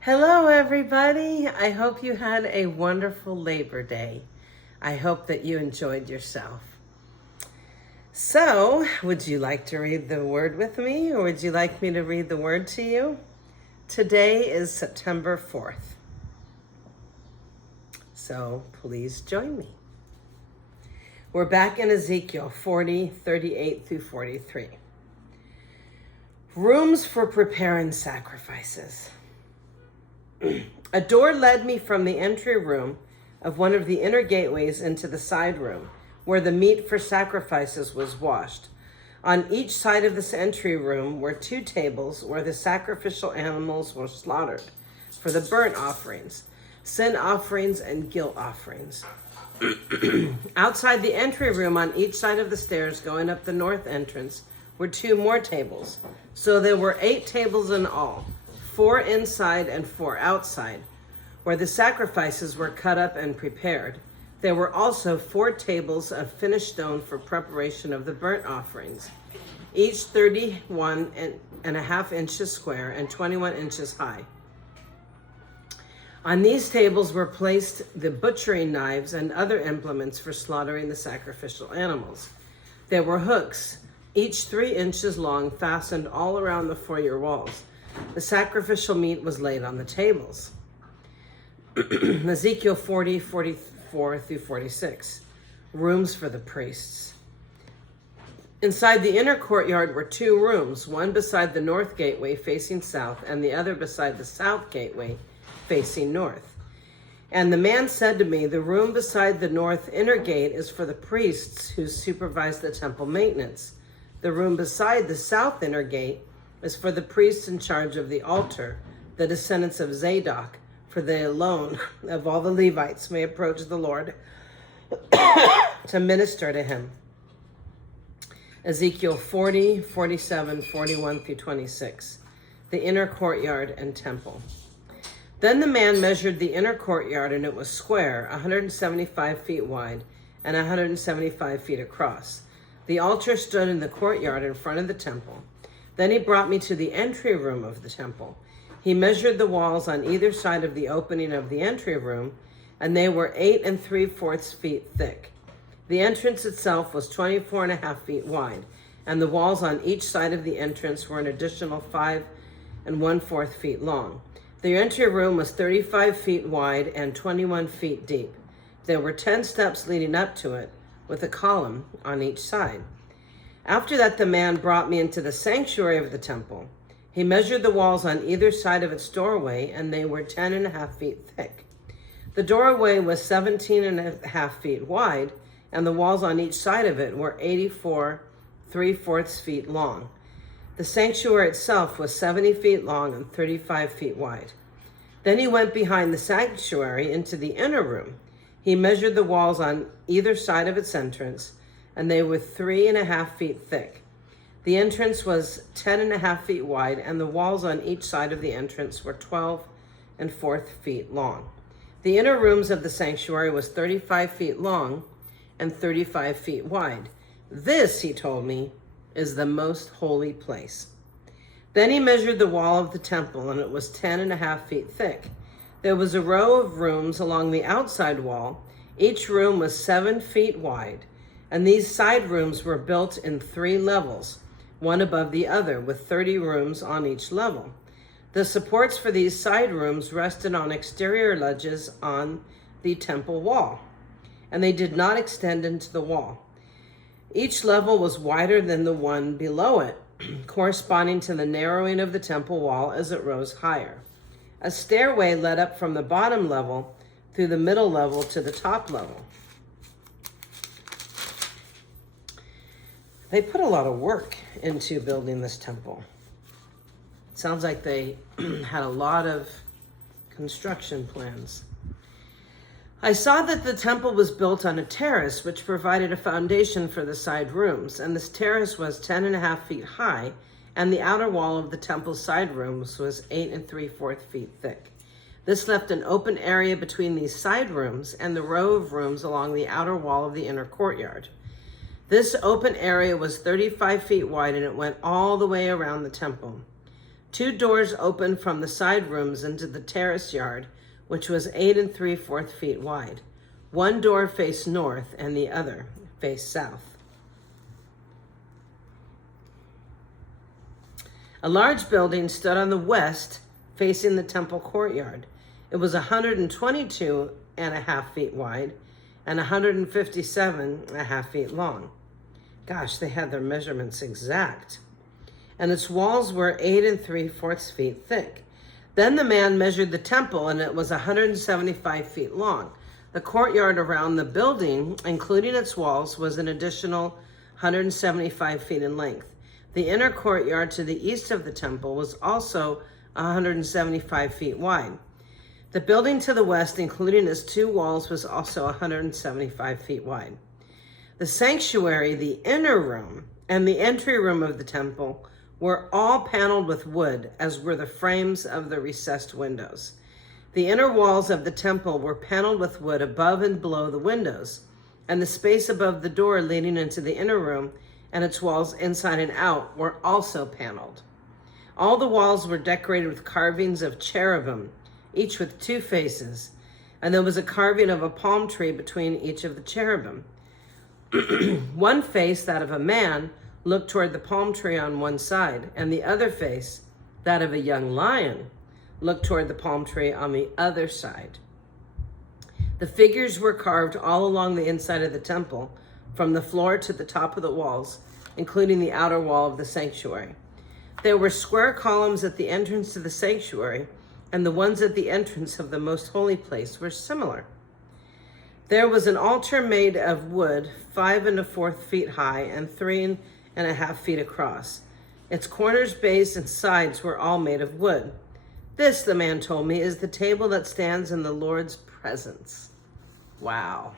Hello, everybody. I hope you had a wonderful Labor Day. I hope that you enjoyed yourself. So, would you like to read the word with me, or would you like me to read the word to you? Today is September 4th. So, please join me. We're back in Ezekiel 40:38 through 43. Rooms for preparing sacrifices. A door led me from the entry room of one of the inner gateways into the side room, where the meat for sacrifices was washed. On each side of this entry room were two tables where the sacrificial animals were slaughtered for the burnt offerings, sin offerings, and guilt offerings. Outside the entry room on each side of the stairs going up the north entrance were two more tables. So there were 8 tables in all, 4 inside and 4 outside, where the sacrifices were cut up and prepared. There were also 4 tables of finished stone for preparation of the burnt offerings, each 31.5 inches square and 21 inches high. On these tables were placed the butchering knives and other implements for slaughtering the sacrificial animals. There were hooks, each 3 inches long, fastened all around the foyer walls. The sacrificial meat was laid on the tables. Ezekiel 40:44 through 46. Rooms for the priests. Inside the inner courtyard were 2 rooms, one beside the north gateway facing south, and the other beside the south gateway facing north. And the man said to me, the room beside the north inner gate is for the priests who supervise the temple maintenance. The room beside the south inner gate is for the priests in charge of the altar, the descendants of Zadok, for they alone of all the Levites may approach the Lord to minister to him. Ezekiel 40:47, 41 through 26. The inner courtyard and temple. Then the man measured the inner courtyard, and it was square, 175 feet wide and 175 feet across. The altar stood in the courtyard in front of the temple. Then he brought me to the entry room of the temple. He measured the walls on either side of the opening of the entry room, and they were 8 3/4 feet thick. The entrance itself was 24.5 feet wide, and the walls on each side of the entrance were an additional 5 1/4 feet long. The entry room was 35 feet wide and 21 feet deep. There were 10 steps leading up to it, with a column on each side. After that, the man brought me into the sanctuary of the temple. He measured the walls on either side of its doorway, and they were 10.5 feet thick. The doorway was 17.5 feet wide, and the walls on each side of it were 84 3/4 feet long. The sanctuary itself was 70 feet long and 35 feet wide. Then he went behind the sanctuary into the inner room. He measured the walls on either side of its entrance, and they were 3.5 feet thick. The entrance was 10.5 feet wide, and the walls on each side of the entrance were 12 1/4 feet long. The inner rooms of the sanctuary was 35 feet long and 35 feet wide. This, he told me, is the most holy place. Then he measured the wall of the temple, and it was 10.5 feet thick. There was a row of rooms along the outside wall. Each room was 7 feet wide, and these side rooms were built in 3 levels, one above the other, with 30 rooms on each level. The supports for these side rooms rested on exterior ledges on the temple wall, and they did not extend into the wall. Each level was wider than the one below it, corresponding to the narrowing of the temple wall as it rose higher. A stairway led up from the bottom level through the middle level to the top level. They put a lot of work into building this temple. It sounds like they had a lot of construction plans. I saw that the temple was built on a terrace which provided a foundation for the side rooms, and this terrace was 10.5 feet high, and the outer wall of the temple's side rooms was 8 3/4 feet thick. This left an open area between these side rooms and the row of rooms along the outer wall of the inner courtyard. This open area was 35 feet wide, and it went all the way around the temple. 2 doors opened from the side rooms into the terrace yard, which was 8 3/4 feet wide. 1 door faced north and the other faced south. A large building stood on the west facing the temple courtyard. It was 122.5 feet wide and 157.5 feet long. Gosh, they had their measurements exact. And its walls were 8 3/4 feet thick. Then the man measured the temple, and it was 175 feet long. The courtyard around the building, including its walls, was an additional 175 feet in length. The inner courtyard to the east of the temple was also 175 feet wide. The building to the west, including its 2 walls, was also 175 feet wide. The sanctuary, the inner room, and the entry room of the temple were all paneled with wood, as were the frames of the recessed windows. The inner walls of the temple were paneled with wood above and below the windows, and the space above the door leading into the inner room and its walls inside and out were also paneled. All the walls were decorated with carvings of cherubim, each with 2 faces, and there was a carving of a palm tree between each of the cherubim. One face, that of a man, looked toward the palm tree on one side, and the other face, that of a young lion, looked toward the palm tree on the other side. The figures were carved all along the inside of the temple, from the floor to the top of the walls, including the outer wall of the sanctuary. There were square columns at the entrance to the sanctuary, and the ones at the entrance of the most holy place were similar. There was an altar made of wood 5 1/4 feet high and 3 1/2 feet across. Its corners, base, and sides were all made of wood. This, the man told me, is the table that stands in the Lord's presence. Wow.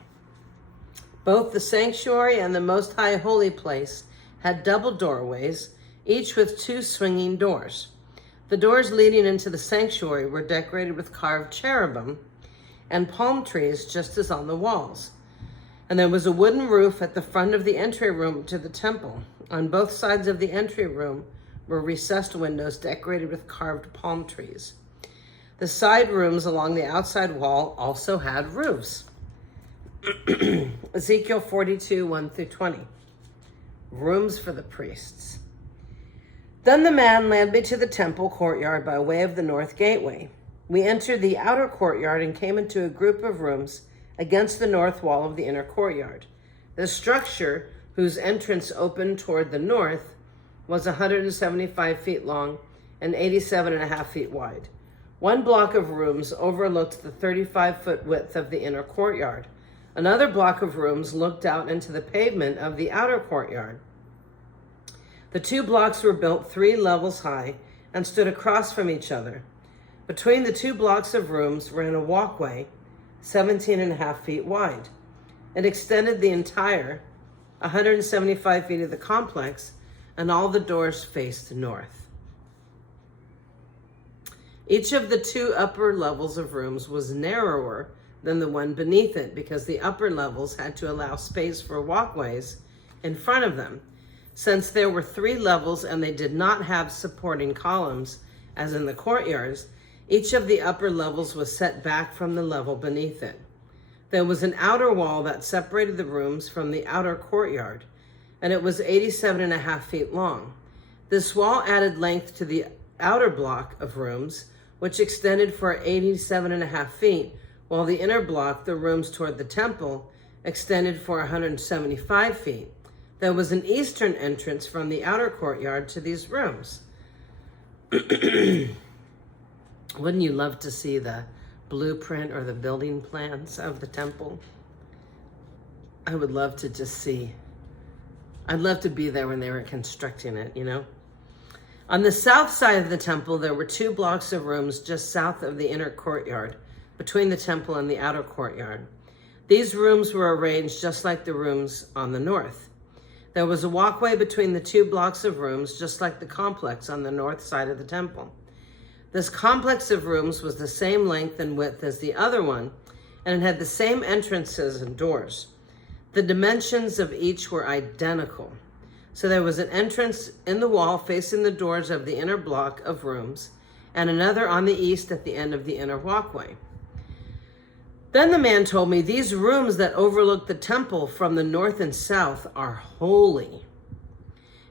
Both the sanctuary and the most high holy place had double doorways, each with 2 swinging doors. The doors leading into the sanctuary were decorated with carved cherubim and palm trees, just as on the walls. And there was a wooden roof at the front of the entry room to the temple. On both sides of the entry room were recessed windows decorated with carved palm trees. The side rooms along the outside wall also had roofs. Ezekiel 42, 1-20. Rooms for the priests. Then the man led me to the temple courtyard by way of the north gateway. We entered the outer courtyard and came into a group of rooms against the north wall of the inner courtyard. The structure, whose entrance opened toward the north, was 175 feet long and 87.5 feet wide. 1 block of rooms overlooked the 35-foot width of the inner courtyard. Another block of rooms looked out into the pavement of the outer courtyard. The 2 blocks were built 3 levels high and stood across from each other. Between the 2 blocks of rooms ran a walkway 17.5 feet wide. It extended the entire 175 feet of the complex, and all the doors faced north. Each of the 2 upper levels of rooms was narrower than the one beneath it, because the upper levels had to allow space for walkways in front of them. Since there were 3 levels and they did not have supporting columns, as in the courtyards, each of the upper levels was set back from the level beneath it. There was an outer wall that separated the rooms from the outer courtyard, and it was 87.5 feet long. This wall added length to the outer block of rooms, which extended for 87.5 feet, while the inner block, the rooms toward the temple, extended for 175 feet. There was an eastern entrance from the outer courtyard to these rooms. Wouldn't you love to see the blueprint or the building plans of the temple? I would love to just see. I'd love to be there when they were constructing it, you know? On the south side of the temple, there were 2 blocks of rooms just south of the inner courtyard, between the temple and the outer courtyard. These rooms were arranged just like the rooms on the north. There was a walkway between the 2 blocks of rooms, just like the complex on the north side of the temple. This complex of rooms was the same length and width as the other one, and it had the same entrances and doors. The dimensions of each were identical. So there was an entrance in the wall facing the doors of the inner block of rooms, and another on the east at the end of the inner walkway. Then the man told me, these rooms that overlook the temple from the north and south are holy.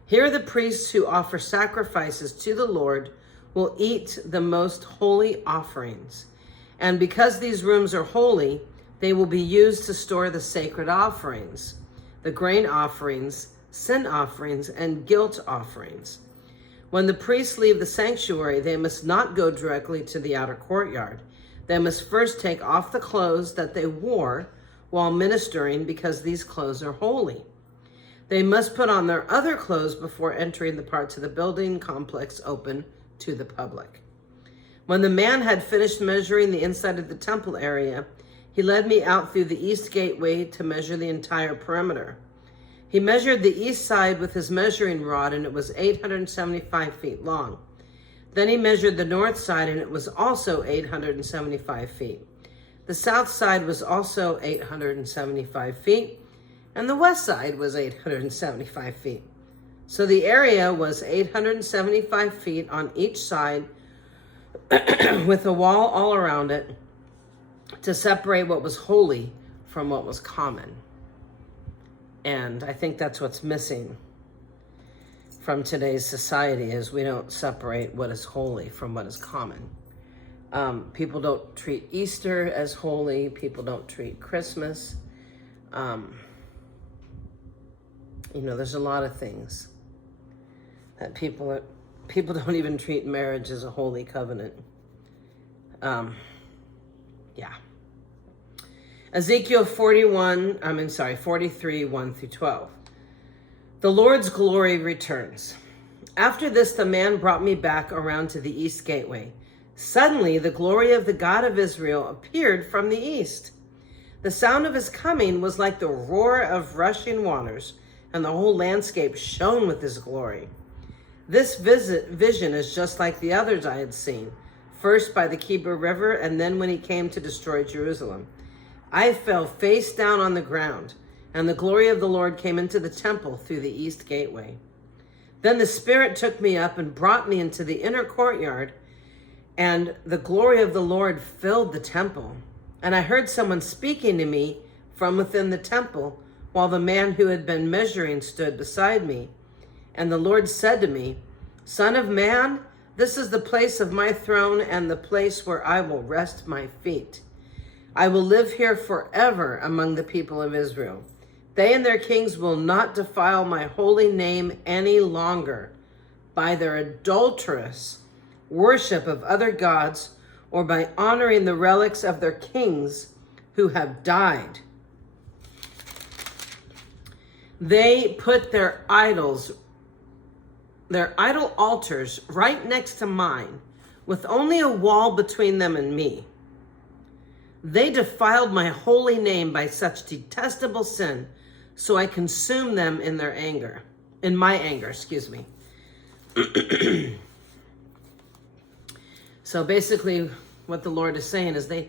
Here the priests who offer sacrifices to the Lord will eat the most holy offerings. And because these rooms are holy, they will be used to store the sacred offerings, the grain offerings, sin offerings, and guilt offerings. When the priests leave the sanctuary, they must not go directly to the outer courtyard. They must first take off the clothes that they wore while ministering, because these clothes are holy. They must put on their other clothes before entering the parts of the building complex open to the public. When the man had finished measuring the inside of the temple area, he led me out through the east gateway to measure the entire perimeter. He measured the east side with his measuring rod, and it was 875 feet long. Then he measured the north side, and it was also 875 feet. The south side was also 875 feet, and the west side was 875 feet. So the area was 875 feet on each side, with a wall all around it to separate what was holy from what was common. And I think that's what's missing from today's society, is we don't separate what is holy from what is common. People don't treat Easter as holy. People don't treat Christmas. There's a lot of things that people don't even treat marriage as a holy covenant. Ezekiel 43, 1 through 12. The Lord's glory returns. After this, the man brought me back around to the east gateway. Suddenly, the glory of the God of Israel appeared from the east. The sound of his coming was like the roar of rushing waters, and the whole landscape shone with his glory. This vision is just like the others I had seen, first by the Kidron River, and then when he came to destroy Jerusalem. I fell face down on the ground, and the glory of the Lord came into the temple through the east gateway. Then the Spirit took me up and brought me into the inner courtyard, and the glory of the Lord filled the temple. And I heard someone speaking to me from within the temple, while the man who had been measuring stood beside me. And the Lord said to me, Son of man, this is the place of my throne and the place where I will rest my feet. I will live here forever among the people of Israel. They and their kings will not defile my holy name any longer by their adulterous worship of other gods, or by honoring the relics of their kings who have died. They put their idol altars right next to mine, with only a wall between them and me. They defiled my holy name by such detestable sin, so I consumed them in my anger. So basically what the Lord is saying is they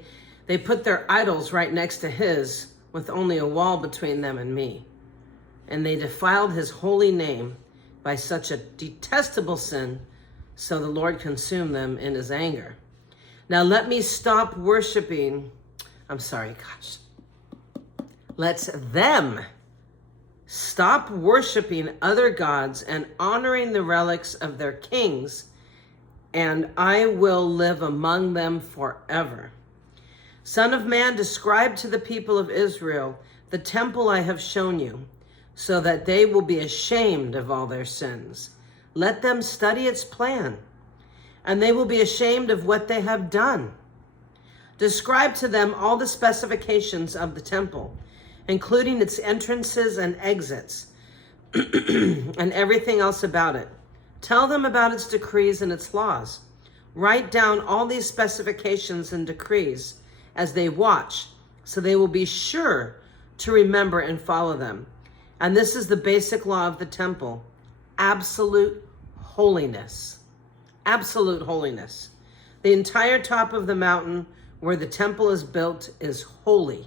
put their idols right next to his, with only a wall between them and me. And they defiled his holy name by such a detestable sin, so the Lord consumed them in his anger. Now let them stop worshiping other gods and honoring the relics of their kings, and I will live among them forever. Son of man, describe to the people of Israel the temple I have shown you, so that they will be ashamed of all their sins. Let them study its plan, and they will be ashamed of what they have done. Describe to them all the specifications of the temple, including its entrances and exits, and everything else about it. Tell them about its decrees and its laws. Write down all these specifications and decrees as they watch, so they will be sure to remember and follow them. And this is the basic law of the temple: absolute holiness. Absolute holiness. The entire top of the mountain where the temple is built is holy.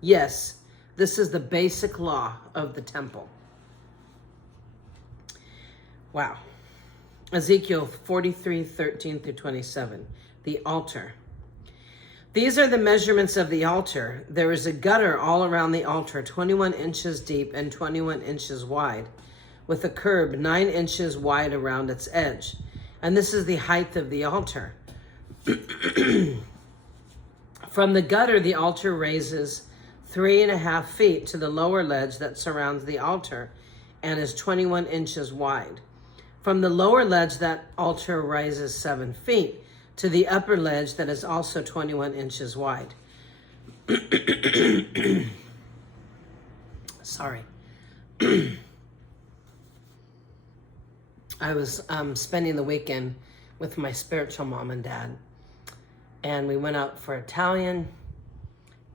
Yes, this is the basic law of the temple. Wow. Ezekiel 43:13 through 27. The altar. These are the measurements of the altar. There is a gutter all around the altar, 21 inches deep and 21 inches wide, with a curb 9 inches wide around its edge. And this is the height of the altar. From the gutter, the altar raises 3.5 feet to the lower ledge that surrounds the altar and is 21 inches wide. From the lower ledge, that altar rises 7 feet to the upper ledge that is also 21 inches wide. Sorry. I was spending the weekend with my spiritual mom and dad, and we went out for Italian,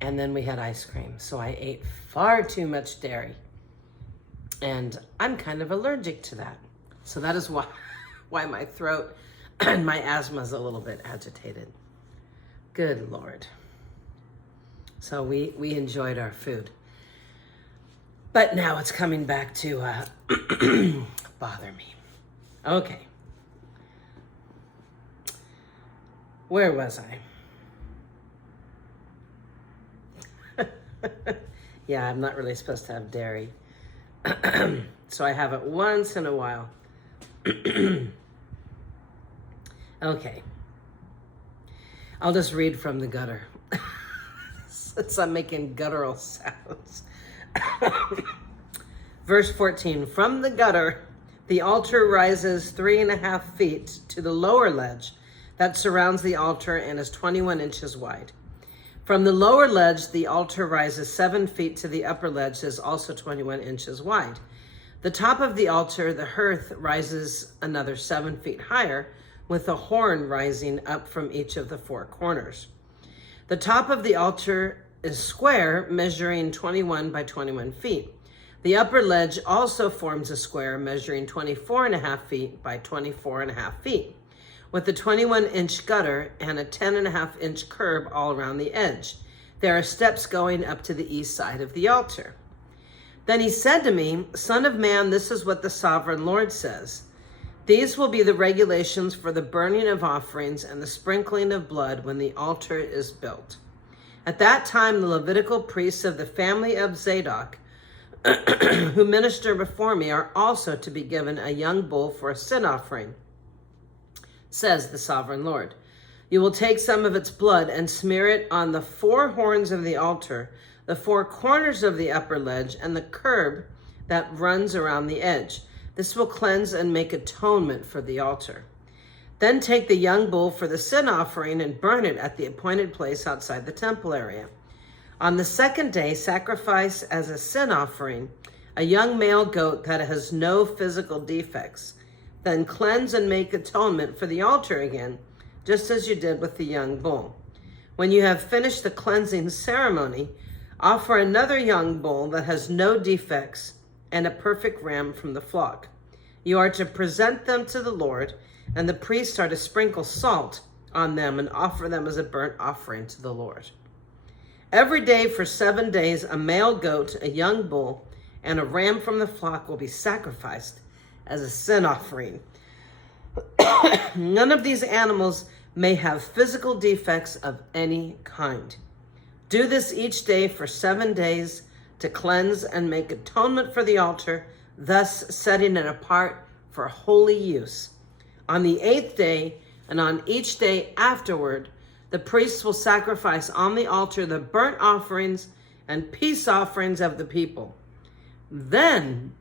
and then we had ice cream. So I ate far too much dairy, and I'm kind of allergic to that. So that is why my throat and my asthma is a little bit agitated. Good Lord. So we enjoyed our food. But now it's coming back to bother me. Okay. Where was I? Yeah, I'm not really supposed to have dairy. So I have it once in a while. Okay. I'll just read from the gutter. Since I'm making guttural sounds. Verse 14. From the gutter, the altar rises 3.5 feet to the lower ledge that surrounds the altar and is 21 inches wide. From the lower ledge, the altar rises 7 feet to the upper ledge that is also 21 inches wide. The top of the altar, the hearth, rises another 7 feet higher, with a horn rising up from each of the 4 corners. The top of the altar is square, measuring 21 by 21 feet. The upper ledge also forms a square, measuring 24.5 feet by 24.5 feet, with a 21-inch gutter and a 10.5-inch curb all around the edge. There are steps going up to the east side of the altar. Then he said to me, Son of man, this is what the sovereign Lord says. These will be the regulations for the burning of offerings and the sprinkling of blood when the altar is built. At that time, the Levitical priests of the family of Zadok, who minister before me, are also to be given a young bull for a sin offering, says the sovereign Lord. You will take some of its blood and smear it on the 4 horns of the altar, the 4 corners of the upper ledge, and the curb that runs around the edge. This will cleanse and make atonement for the altar. Then take the young bull for the sin offering and burn it at the appointed place outside the temple area. On the 2nd day, sacrifice as a sin offering a young male goat that has no physical defects. Then cleanse and make atonement for the altar again, just as you did with the young bull. When you have finished the cleansing ceremony, offer another young bull that has no defects and a perfect ram from the flock. You are to present them to the Lord, and the priests are to sprinkle salt on them and offer them as a burnt offering to the Lord. Every day for 7 days, a male goat, a young bull, and a ram from the flock will be sacrificed as a sin offering. None of these animals may have physical defects of any kind. Do this each day for 7 days to cleanse and make atonement for the altar, thus setting it apart for holy use. On the 8th day and on each day afterward, the priests will sacrifice on the altar the burnt offerings and peace offerings of the people. Then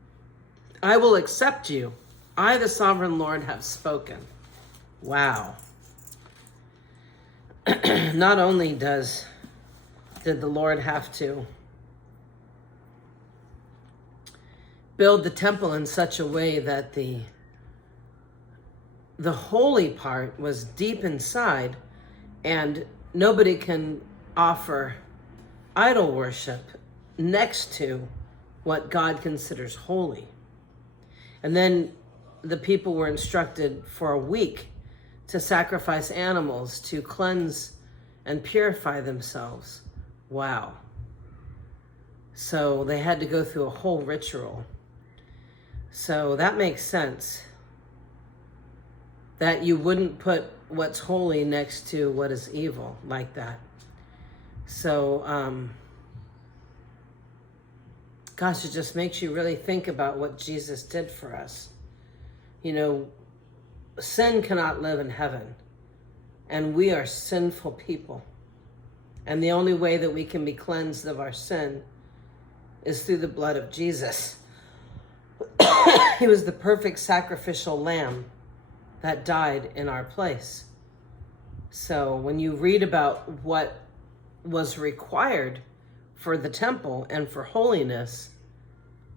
I will accept you. I, the sovereign Lord, have spoken. Wow. Not only did the Lord have to build the temple in such a way that the holy part was deep inside, and nobody can offer idol worship next to what God considers holy. And then the people were instructed for a week to sacrifice animals to cleanse and purify themselves. Wow. So they had to go through a whole ritual. So that makes sense that you wouldn't put what's holy next to what is evil like that. So, gosh, it just makes you really think about what Jesus did for us. You know, sin cannot live in heaven, and we are sinful people. And the only way that we can be cleansed of our sin is through the blood of Jesus. He was the perfect sacrificial lamb that died in our place. So when you read about what was required for the temple and for holiness,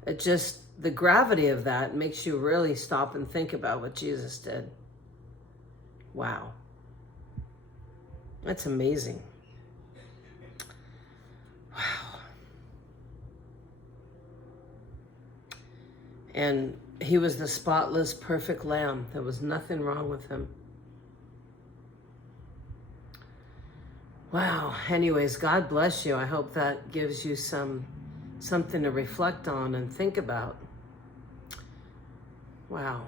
it just, the gravity of that makes you really stop and think about what Jesus did. Wow. That's amazing. Wow. And he was the spotless, perfect lamb. There was nothing wrong with him. Wow. Anyways, God bless you. I hope that gives you something to reflect on and think about. Wow.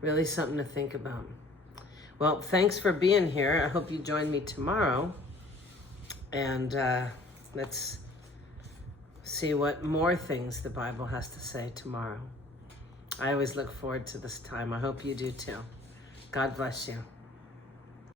Really something to think about. Well, thanks for being here. I hope you join me tomorrow. And let's see what more things the Bible has to say tomorrow. I always look forward to this time. I hope you do too. God bless you.